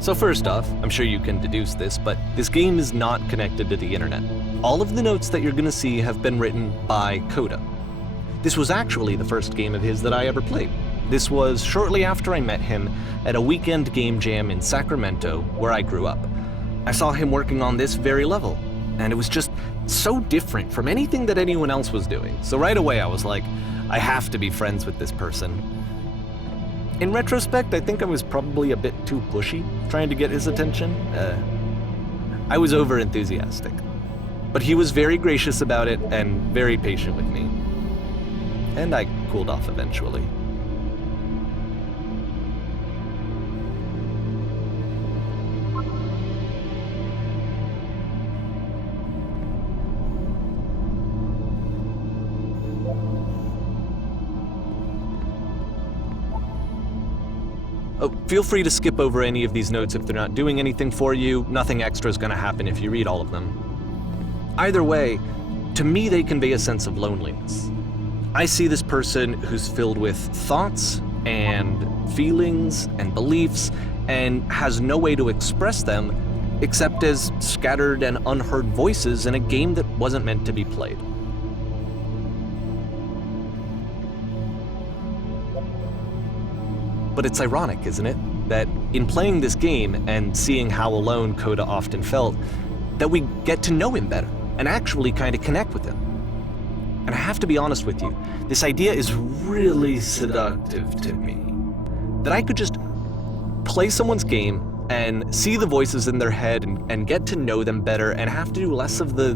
So first off, I'm sure you can deduce this, but this game is not connected to the internet. All of the notes that you're gonna see have been written by Coda. This was actually the first game of his that I ever played. This was shortly after I met him at a weekend game jam in Sacramento, where I grew up. I saw him working on this very level, and it was just so different from anything that anyone else was doing. So right away I was like, I have to be friends with this person. In retrospect, I think I was probably a bit too pushy, trying to get his attention. I was over-enthusiastic. But he was very gracious about it and very patient with me. And I cooled off eventually. Oh, feel free to skip over any of these notes if they're not doing anything for you. Nothing extra is going to happen if you read all of them. Either way, to me they convey a sense of loneliness. I see this person who's filled with thoughts and feelings and beliefs and has no way to express them except as scattered and unheard voices in a game that wasn't meant to be played. But it's ironic, isn't it, that in playing this game and seeing how alone Coda often felt, that we get to know him better and actually kind of connect with him. And I have to be honest with you, this idea is really seductive to me. That I could just play someone's game and see the voices in their head and get to know them better and have to do less of the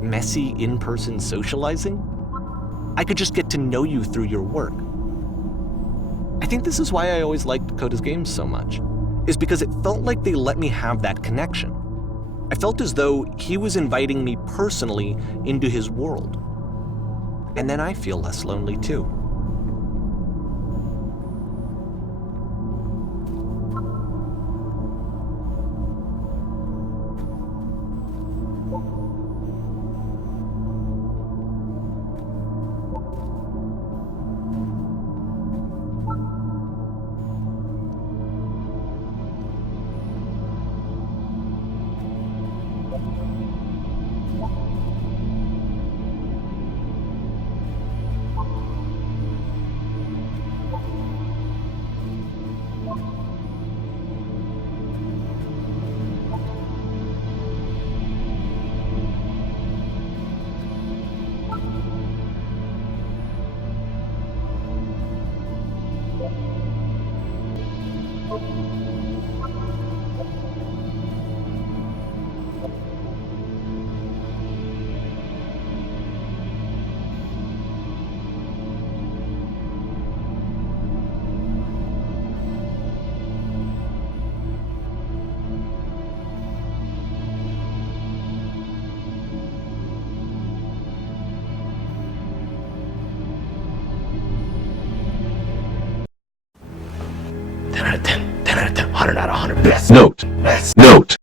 messy in-person socializing. I could just get to know you through your work. I think this is why I always liked Coda's games so much, is because it felt like they let me have that connection. I felt as though he was inviting me personally into his world. And then I feel less lonely too. Out of 10, 10 out of 10, 100 out of 100. Best note, best note.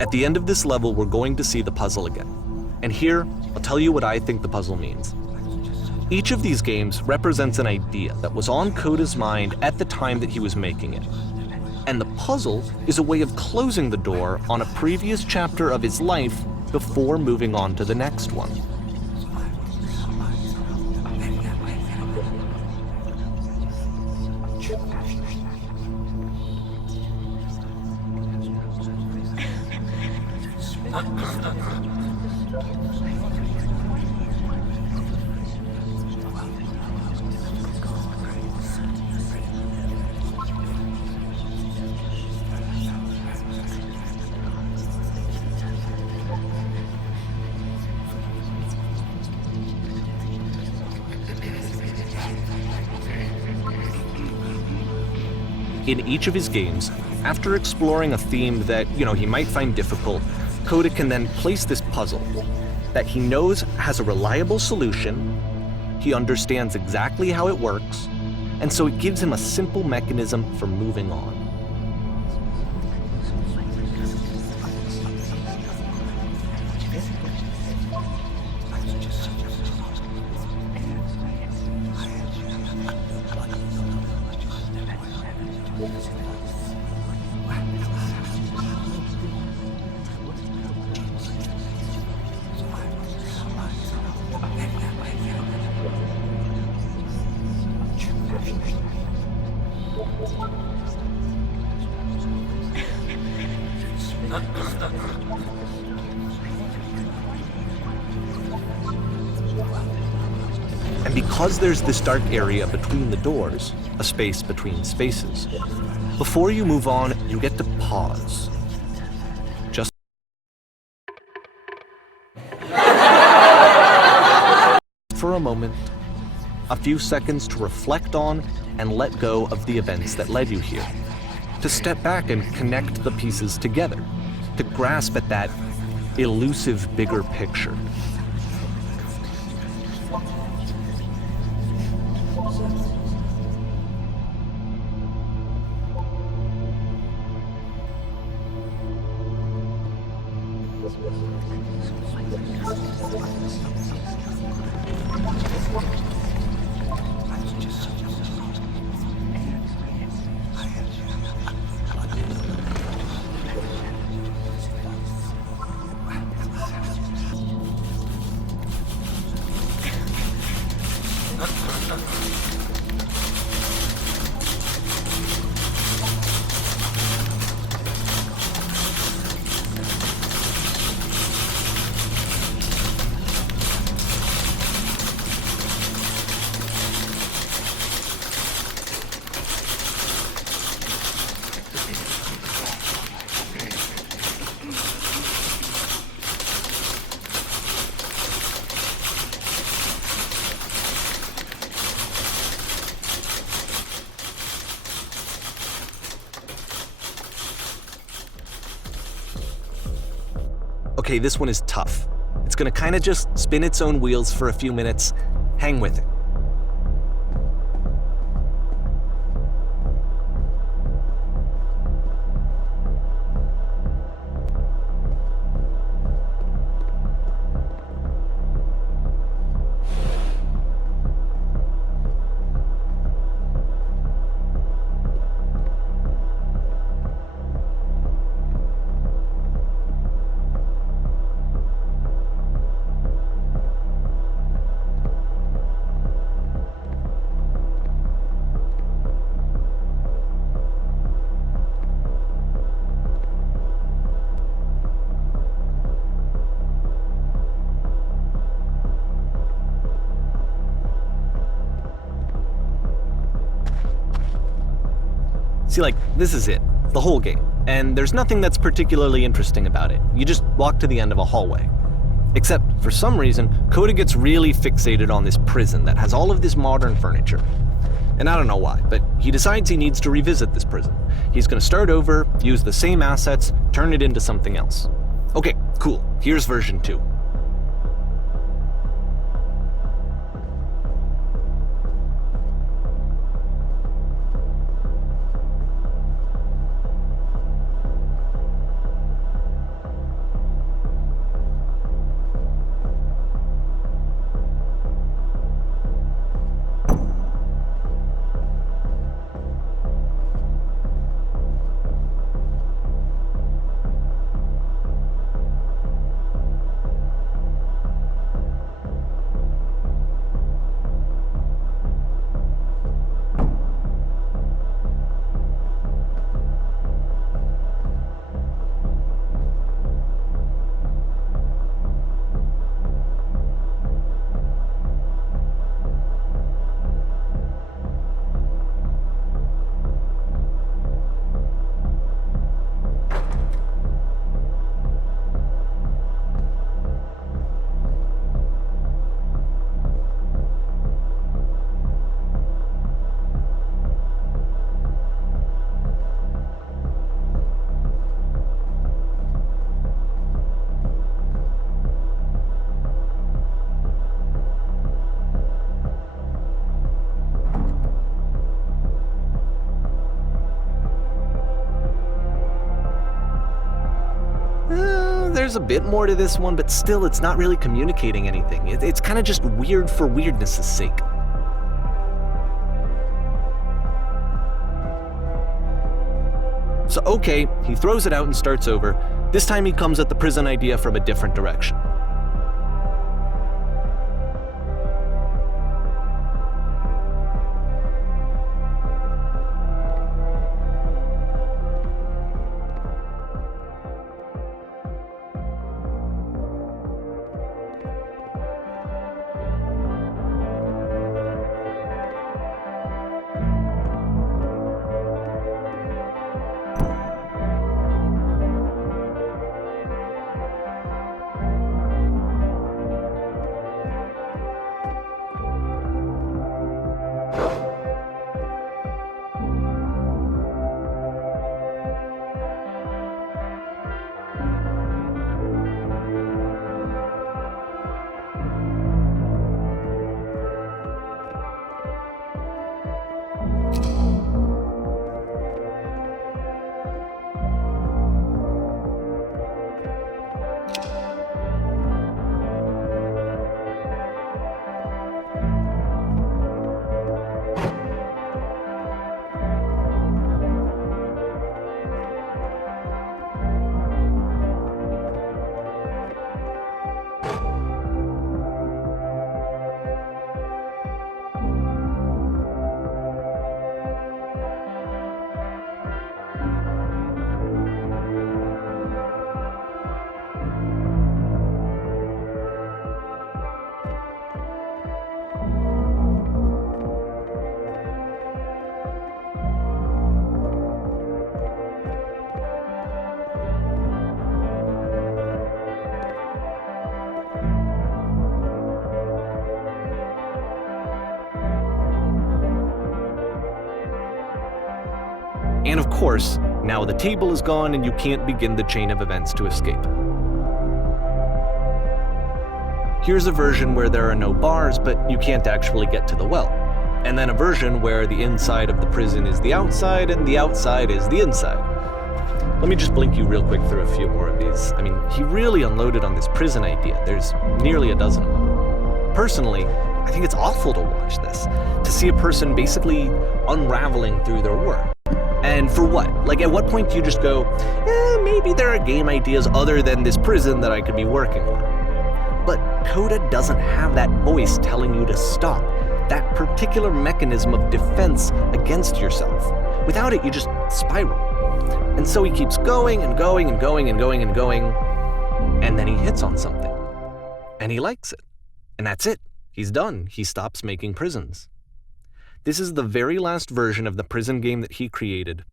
At the end of this level, we're going to see the puzzle again. And here, I'll tell you what I think the puzzle means. Each of these games represents an idea that was on Coda's mind at the time that he was making it. And the puzzle is a way of closing the door on a previous chapter of his life before moving on to the next one. In each of his games, after exploring a theme that, he might find difficult, Coda can then place this puzzle that he knows has a reliable solution, he understands exactly how it works, and so it gives him a simple mechanism for moving on. And because there's this dark area between the doors, a space between spaces, before you move on, you get to pause. Just for a moment, a few seconds to reflect on and let go of the events that led you here. To step back and connect the pieces together, to grasp at that elusive bigger picture. Okay, this one is tough. It's gonna kind of just spin its own wheels for a few minutes. Hang with it. See, like, this is it, the whole game, and there's nothing that's particularly interesting about it. You just walk to the end of a hallway. Except, for some reason, Coda gets really fixated on this prison that has all of this modern furniture. And I don't know why, but he decides he needs to revisit this prison. He's gonna start over, use the same assets, turn it into something else. Okay, cool, here's version 2. There's a bit more to this one, but still it's not really communicating anything. It's kind of just weird for weirdness' sake. So okay, he throws it out and starts over. This time he comes at the prison idea from a different direction. And of course, now the table is gone and you can't begin the chain of events to escape. Here's a version where there are no bars, but you can't actually get to the well. And then a version where the inside of the prison is the outside and the outside is the inside. Let me just blink you real quick through a few more of these. I mean, he really unloaded on this prison idea. There's nearly a dozen of them. Personally, I think it's awful to watch this, to see a person basically unraveling through their work. And for what? Like, at what point do you just go, maybe there are game ideas other than this prison that I could be working on? But Coda doesn't have that voice telling you to stop, that particular mechanism of defense against yourself. Without it, you just spiral. And so he keeps going and going and going and going and going, and then he hits on something. And he likes it. And that's it. He's done. He stops making prisons. This is the very last version of the prison game that he created,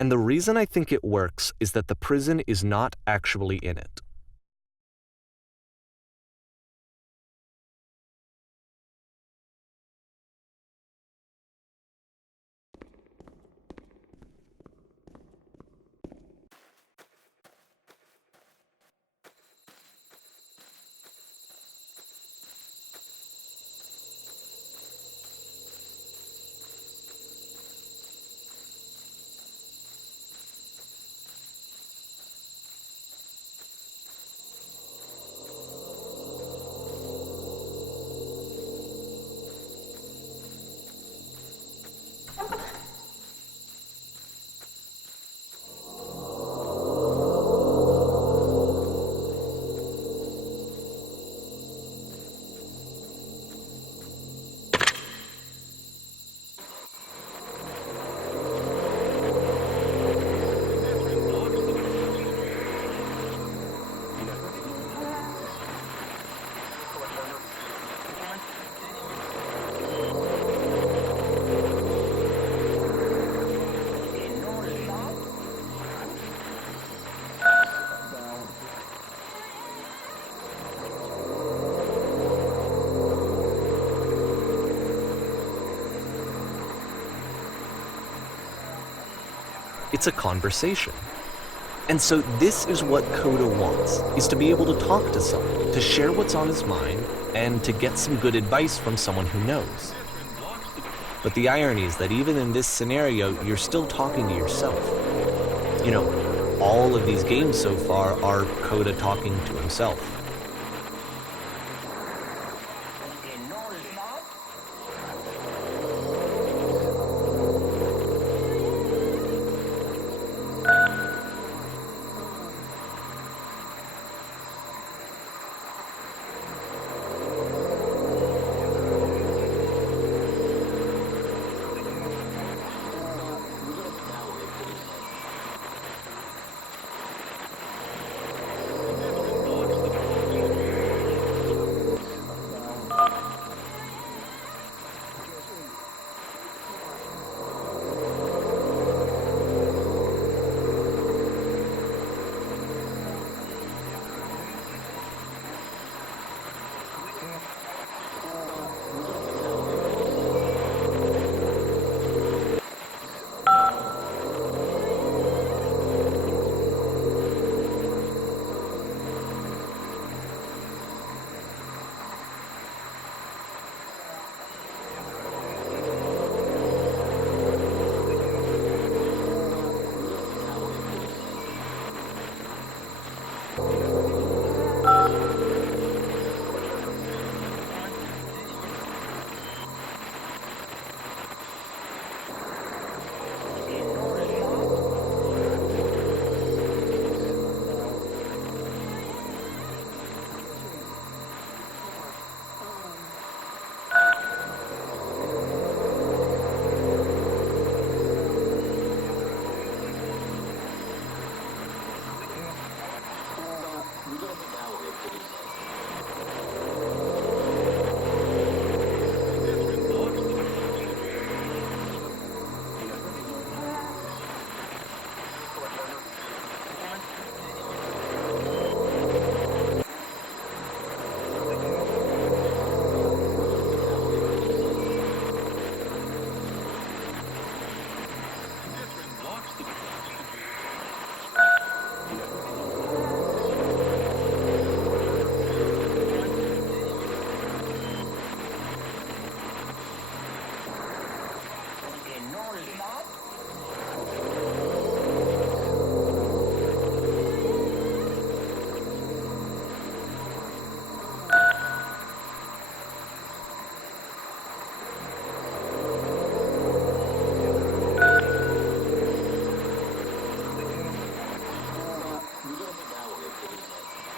And the reason I think it works is that the prison is not actually in it. It's a conversation. And so this is what Coda wants, is to be able to talk to someone, to share what's on his mind, and to get some good advice from someone who knows. But the irony is that even in this scenario, you're still talking to yourself. You know, all of these games so far are Coda talking to himself.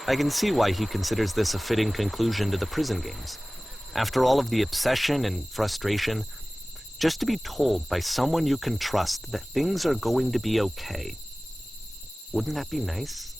I can see why he considers this a fitting conclusion to the prison games. After all of the obsession and frustration, just to be told by someone you can trust that things are going to be okay. Wouldn't that be nice?